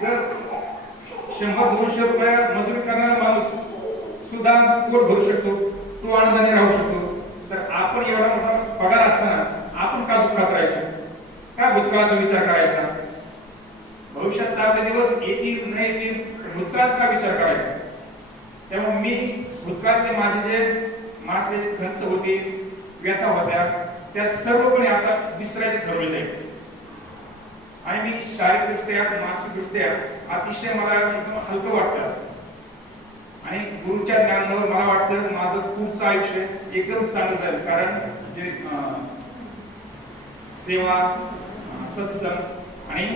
जर 100-200 रुपये मजुरी करणारा माणूस सुद्धा पोट भरू शकतो, तो आनंदाने राहू शकतो, तर आपण एवढा मोठा पगार असताना आपण का दुःखात राहायचं, का भूतकाळाचा विचार करायचा? भविष्यात आपले दिवस येतील नाही येतील, भूतकाळाचा का विचार करायचा? त्यामुळे मी भूतकाळातले माझे जे मागचे खंत होते, व्यथा होत्या, त्या सर्वपणे आता विसरायचे ठरवलेले आहे. आणि मी शारीरिकदृष्ट्या मानसिकदृष्ट्या अतिशय मला एकदम हलकं वाटतं. आणि गुरुच्या ज्ञानावर मला वाटतं माझं पुढचं आयुष्य एकदम चांगलं जाईल. कारण जे सेवा, सत्संग आणि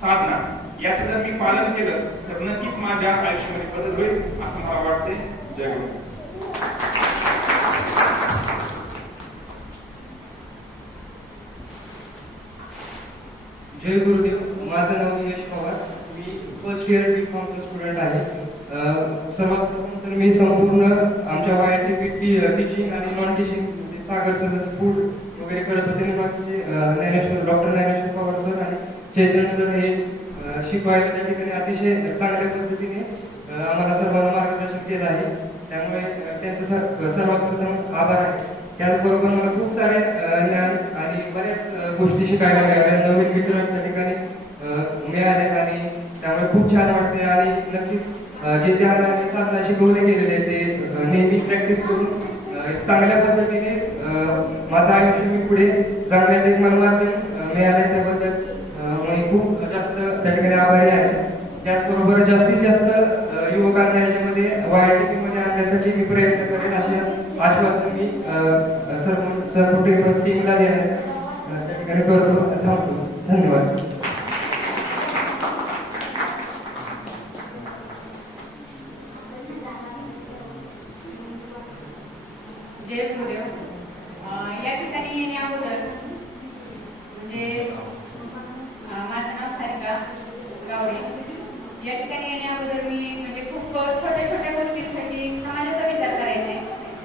साधना याचं जर मी पालन केलं तर नक्कीच माझ्या आयुष्यामध्ये बदल होईल असं मला वाटते. जय गुरु. जय गुरुदेव. माझं नाव यश पवार. मी फर्स्ट इयर B.Comचा स्टुडंट आहे. सर्वात प्रथम तर मी संपूर्ण आमच्या YITP टीचिंग आणि नॉन टीचिंग सागर सर फूड वगैरे करत होते. बाकीचे डॉक्टर ज्ञानेश्वर पवार सर आणि चैतन्य सर हे शिकवायला त्या ठिकाणी अतिशय चांगल्या पद्धतीने आम्हाला सर्वांना मार्गदर्शन केलं आहे. त्यामुळे त्यांचं सर्वात प्रथम आभार आहे. त्याचबरोबर मला खूप सारे ज्ञान आणि बऱ्याच गोष्टी शिकायला मिळाल्या, नवीन मित्र त्या ठिकाणी मिळाले आणि त्यामुळे खूप छान वाटते. आणि नक्कीच जे ध्यान आणि साधना शिकवले गेलेले ते नेहमी प्रॅक्टिस करून चांगल्या पद्धतीने माझं आयुष्य मी पुढे जगण्याचं एक मला मार्ग मिळाले. त्याबद्दल मी खूप जास्त त्या ठिकाणी आभारी आहे. त्याचबरोबर जास्तीत जास्त युवकांना याच्यामध्ये YITP मध्ये आणण्यासाठी मी प्रयत्न करेन असे आश्वासन मी सर्व टीमला देण्यास त्या ठिकाणी करतो. थांबतो. धन्यवाद. जय गुरुदेव. या ठिकाणी येण्या अगोदर म्हणजे माझं नाव सारिका गावडे. या ठिकाणी येण्या अगोदर मी म्हणजे खूप छोट्या छोट्या गोष्टींसाठी समाजाचा विचार करायचे.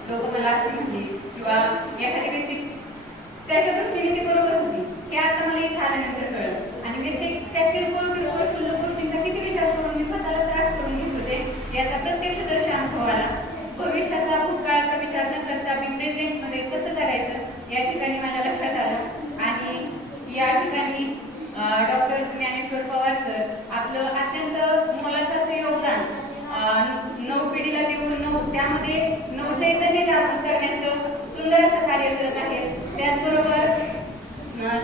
लोक मला अशी म्हणली किंवा एखादी व्यक्ती त्याच्या दृष्टीने ती बरोबर होती हे आता मला इथं आल्यानंतर कळलं. आणि मी त्या किरकोळ क्षुल्लक गोष्टींचा किती विचार करून मी स्वतःला त्रास करून घेत होते याचा प्रत्यक्षदर्शी अनुभव आला. भविष्याचा भूतकाळाचा विचार न करता मी प्रेझेंटमध्ये कसं करायचं या ठिकाणी माझ्या लक्षात आलं. आणि या ठिकाणी डॉक्टर ज्ञानेश्वर पवार सर आपलं अत्यंत मोलाचं असं योगदान नऊ पिढीला देऊन त्यामध्ये नवचैतन्य जागृत करण्याचं सुंदर असं कार्य करत आहेत. त्याचबरोबर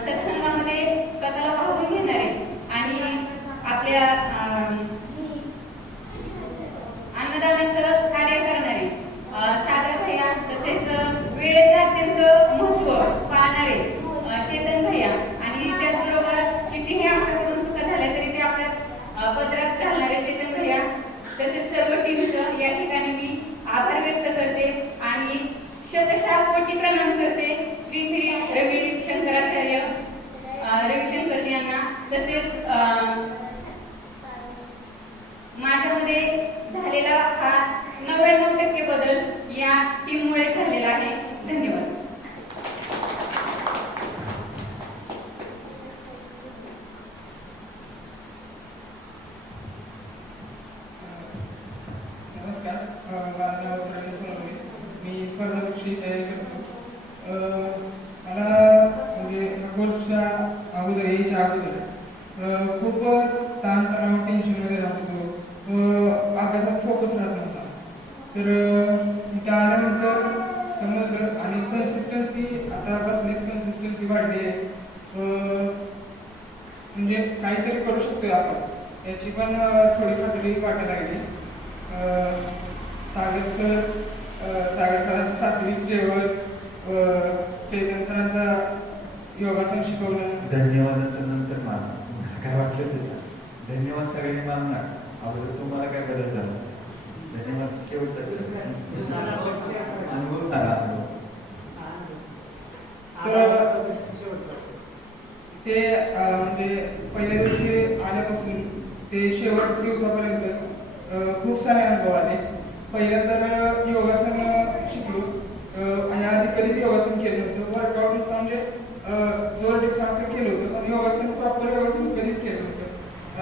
सत्संगामध्ये स्वतःला वाहून घेणारे आणि आपल्या अन्नदानाचं कार्य करणारे सागर भैया, तसेच वेळेचं अत्यंत महत्त्व पाळणारे चेतन भैया आणि त्याचबरोबर कितीही आमच्याकडून चुका झाल्या तरी ते आपल्या पदरात घालणारे चेतन भैया, तसेच सर्व टीमचं या ठिकाणी मी आभार व्यक्त करते आणि शतशः कोटी प्रणाम करते श्री श्री रविशंकराचार्य रविशंकरजी यांना. तसेच माझ्यामध्ये झालेला हा 99% बदल या टीममुळे झालेला आहे. धन्यवाद. नमस्कार. माझं नाव रवींद्र सोनवणे. मी स्पर्धा परीक्षेची तयारी करतो. मला म्हणजे कोर्सच्या अगोदर यायच्या अगोदर खूप ताणतणाव टेन्शनमध्ये राहत होतो. अभ्यासात फोकस राहत नव्हता. तर त्या आल्यानंतर समजलं आणि कन्सिस्टन्सी आता बसण्यात कन्सिस्टन्सी वाढली आहे. म्हणजे काहीतरी करू शकतोय आपण याची पण थोडी खात्री वाटायला लागली. सागर सरांचं सात्विक जेवण, चैतन्य सरांचा योगासन शिकवणं. धन्यवादाचं नंतर मान काय वाटलं ते सांग. धन्यवाद सगळ्यांनी मानणार. अगोदर तुम्हाला काय बदल झाला? धन्यवाद. शेवटचा अनुभव सांगा. तर ते म्हणजे पहिल्या दिवशी आल्यापासून ते शेवट दिवसापर्यंत खूप सारे अनुभव आले. पहिला तर योगासन शिकलो आणि आधी कधीच योगासन केलं नव्हतं. वर्कआउट नुसतं म्हणजे जोर टिप्स असं केलं होतं पण योगासन प्रॉपर योगासन कधीच केलं नव्हतं.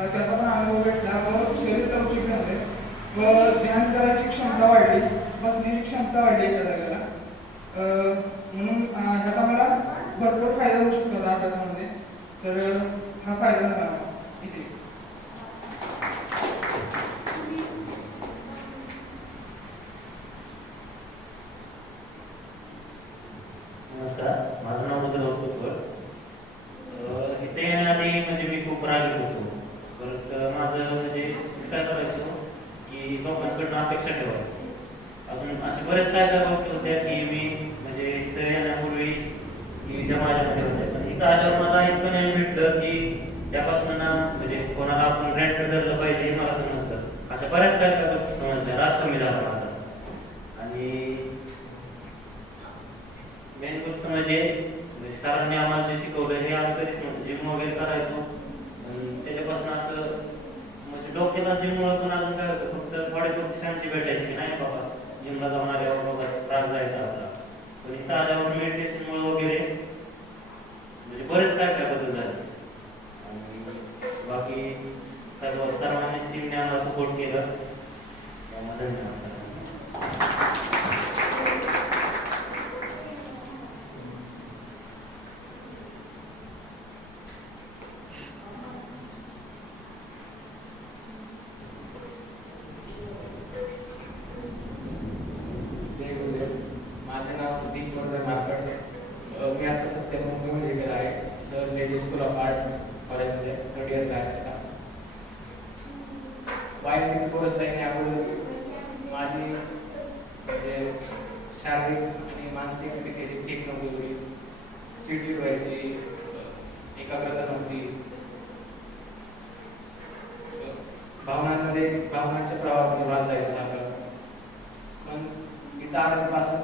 त्याचा पण अनुभव भेटला व शरीर लवचिक झाले व ध्यान करायची क्षमता वाढली, बसण्याची क्षमता वाढली एका जागेला. म्हणून ह्याचा मला भरपूर फायदा होऊ शकतो होता अभ्यासामध्ये. तर हा फायदा झाला मला इथे. नमस्कार, माझं नाव उद्धव कुलकर्णी. इथे येण्याआधी म्हणजे मी खूप रागीट होतो. परत माझं म्हणजे मी काय करायचो की लोकांकडून अपेक्षा ठेवायचो. अजून असे बरेच काय काय गोष्टी होत्या की मी म्हणजे इथं येण्यापूर्वी की ज्या माझ्यामध्ये होत्या, पण इथं आल्यावर मला इतकं नाही भेटलं की त्यापासून ना म्हणजे कोणाला आपण रेंट धरलं पाहिजे हे मला समजतं. अशा बऱ्याच काय काय गोष्टी समजल्या. राग कमी झाला माझा. आणि मेन गोष्ट म्हणजे सरांनी आम्हाला जे शिकवलं हे आम्ही कधीच नव्हतं. जिम वगैरे करायचो त्याच्यापासून असं म्हणजे डोक्याला जिममुळे पण अजून काय होतं, फक्त थोडी शांती भेटायची की नाही बाबा जिमला जाऊन आल्यावर बाबा त्रास जायचा होता. पण इथं आल्यावर मेडिटेशनमुळे वगैरे म्हणजे बरेच काय काय बदल झाले. आणि बाकी सर्वांनी टीमने आम्हाला सपोर्ट केलं. त्यामुळे धन्यवाद सरांना. माझं नाव दीप वर्धन नागड. मी आता सध्या मुंबईमध्ये गेला आहे. Sir lady school of arts कॉलेजमध्ये 3rd इयरला आहे आता. वाईट कोर्स अगोदर माझी म्हणजे शारीरिक आणि मानसिक स्थिती ठीक नव्हती. चिडचिड व्हायची, एकाग्रता नव्हती, भावनांच्या प्रवाहामध्ये वाद जायचा. पण इथं आल्यापासून